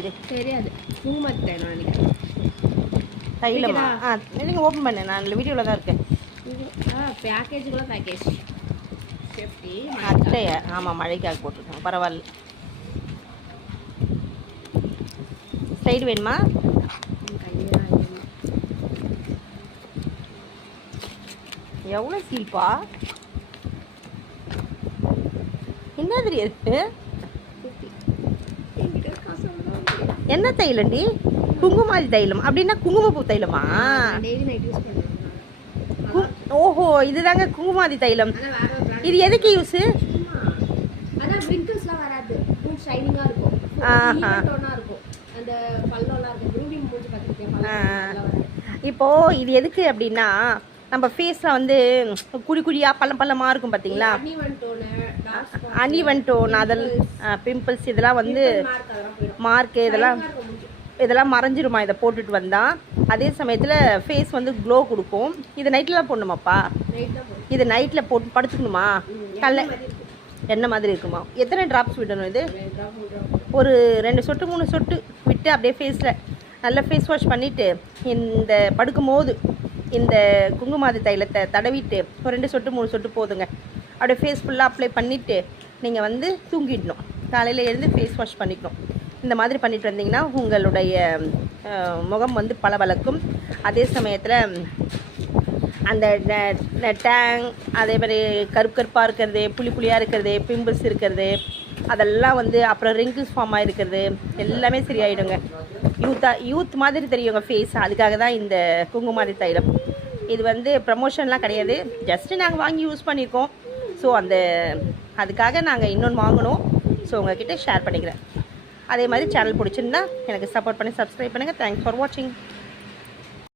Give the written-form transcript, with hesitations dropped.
இது தெரியாது குங்குமத்து தைலம் நினைக்கிறேன். தைலமா? நீங்கள் ஓப்பன் பண்ணு, நான் வீடியோவில் தான் இருக்கேன். பேக்கேஜுக்குள்ள பேக்கேஜ் சேஃப்டி அட்டையை ஆமாம் மழைக்காக போட்டிருக்கேன், பரவாயில்ல. சைடு வேணுமா? எவ்வளோ சீல்ப்பா, என்ன தெரியாது? என்ன தைலண்டி? குங்குமாதி தைலம் அப்படின்னா குங்குமப்பூ தைலமா? ஓஹோ, இதுதாங்க குங்குமாதி தைலம். இது எதுக்கு யூஸு? இப்போ இது எதுக்கு அப்படின்னா நம்ம ஃபேஸில் வந்து குழி குழியாக பள்ளமாக இருக்கும் பார்த்தீங்களா, அன்இவன் டோன், அதெல்லாம் பிம்பிள்ஸ், இதெல்லாம் வந்து மார்க்கு, இதெல்லாம் மறைஞ்சிருமா இதை போட்டுட்டு வந்தால். அதே சமயத்தில் ஃபேஸ் வந்து க்ளோ கொடுக்கும். இது நைட்டில் தான் போடணுமாப்பா? இது நைட்டில் போட்டு படுத்துக்கணுமா? காலைல என்ன மாதிரி இருக்குமா? எத்தனை ட்ராப்ஸ் விடணும்? இது ஒரு 2 சொட்டு 3 சொட்டு விட்டு அப்படியே ஃபேஸில் நல்லா ஃபேஸ் வாஷ் பண்ணிவிட்டு இந்த படுக்கும்போது இந்த குங்குமாதி தைலத்தை தடவிட்டு ஒரு 2 சொட்டு 3 சொட்டு போதுங்க. அப்படியே ஃபேஸ் ஃபுல்லாக அப்ளை பண்ணிவிட்டு நீங்கள் வந்து தூங்கிடணும். காலையில் எழுந்து ஃபேஸ் வாஷ் பண்ணிக்கணும். இந்த மாதிரி பண்ணிட்டு வந்தீங்கன்னா உங்களுடைய முகம் வந்து பளபளக்கும். அதே சமயத்தில் அந்த டேங், அதே மாதிரி கருப்பாக இருக்கிறது, புளியாக இருக்கிறது, பிம்பிள்ஸ் இருக்கிறது, அதெல்லாம் வந்து அப்புறம் ரிங்கிள்ஸ் ஃபார்ம் ஆகிருக்கிறது எல்லாமே சரியாயிடுங்க. யூத் மாதிரி தெரியுங்க ஃபேஸ். அதுக்காக தான் இந்த குங்குமாதி தைலம். இது வந்து ப்ரமோஷன்லாம் கிடையாது, ஜஸ்ட்டு நாங்கள் வாங்கி யூஸ் பண்ணியிருக்கோம். ஸோ அதுக்காக நாங்கள் இன்னொன்று வாங்கினோம். ஸோ உங்கள்கிட்ட ஷேர் பண்ணிக்கிறேன். அதே மாதிரி சேனல் பிடிச்சிருந்தா எனக்கு சப்போர்ட் பண்ணி சப்ஸ்கிரைப் பண்ணுங்கள். தேங்க்ஸ் ஃபார் வாட்சிங்.